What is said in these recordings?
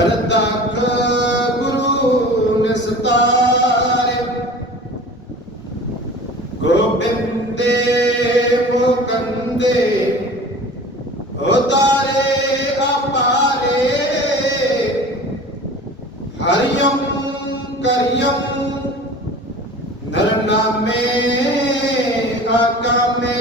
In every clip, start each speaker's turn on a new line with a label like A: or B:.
A: ਪਰਤਖ ਗੁਰੂ ਨਿਸਤਾਰੇ। ਗੋਬਿੰਦੇ ਮੁਕੰਦੇ ਉਤਾਰੇ ਆਪਾਰੇ ਹਰਿਯਮ ਕਰਿਯਮ ਨਰ ਨਾਮੇ ਆਕਾਮੇ।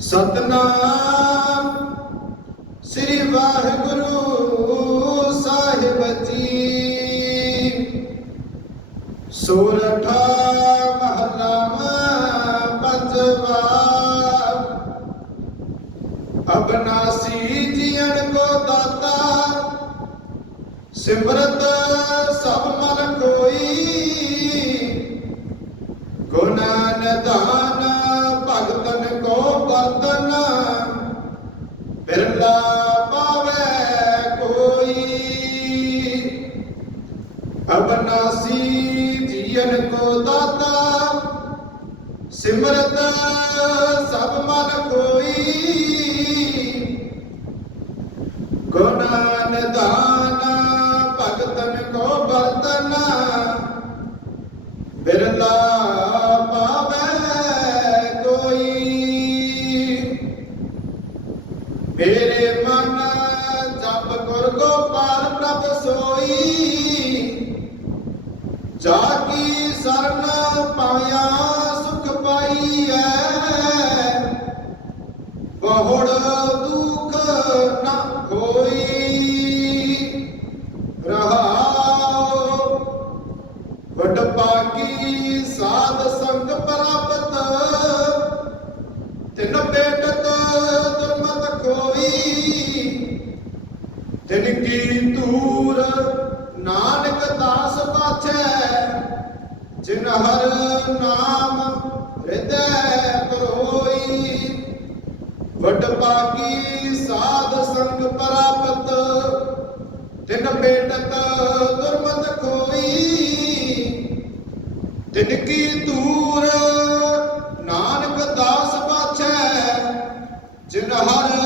A: ਸਤਨਾਮ ਸ੍ਰੀ ਵਾਹਿਗੁਰੂ ਸਾਹਿਬ ਜੀ। ਸੋਰਠਾ ਮਹਲਾ ਪੰਜਵਾ। ਅਬਨਾਸੀ ਜੀਵਨ ਕੋ ਦਾਤਾ। ਸਿਮਰਤ ਸਭ ਮਨ ਕੋਈ। ਗੁਣ ਨਿਧਾਨ ਭਗਤਨ ਕੋ ਬਰਤਨ ਬਿਰਲਾ ਪਾਵੇ ਕੋਈ। ਅਬਨਾਸੀ ਜੀਵਨ ਕੋ ਦਾਤਾ, ਸਿਮਰਤ ਸਭ ਮਨ ਕੋਈ। ਗੁਣ ਨਿਧਾਨ ਭਗਤਨ ਕੋ ਬਰਤਨਾ ਬਿਰਲਾ ਮੇਰੇ ਮਨ ਜਪ ਗੁਰ ਗੋਪਾਲ ਪ੍ਰਭ ਸੋਈ। ਜਾ ਕੀ ਸਰਨ ਪਾਇਆ ਸੁਖ ਪਾਈਐ। ਬਹੁੜ ਦੁਖ ਨਾ ਕੋਈ ਰਹਾਉ ਵੱਡ ਪਾਕੀ ਸਾਧ ਸੰਗ ਪ੍ਰਭ ਤਿਨ ਕੀ ਤੂਰ ਨਾਨਕ ਦਾਸ ਪਾਛੈ, ਜਿਨ ਹਰ ਨਾਮ ਹਿਰਦੈ ਪਰੋਈ ਵੱਡ ਪਾਕੀ ਸਾਧ ਸੰਗ ਪ੍ਰਾਪਤ, ਤਿਨ ਬੇਟਤ ਦੁਰਮਤ ਕੋਈ ਤਿਨ ਕੀ ਧੂਰ ਨਾਨਕ ਦਾਸ ਪਾਛੈ, ਜਿਨ ਹਰ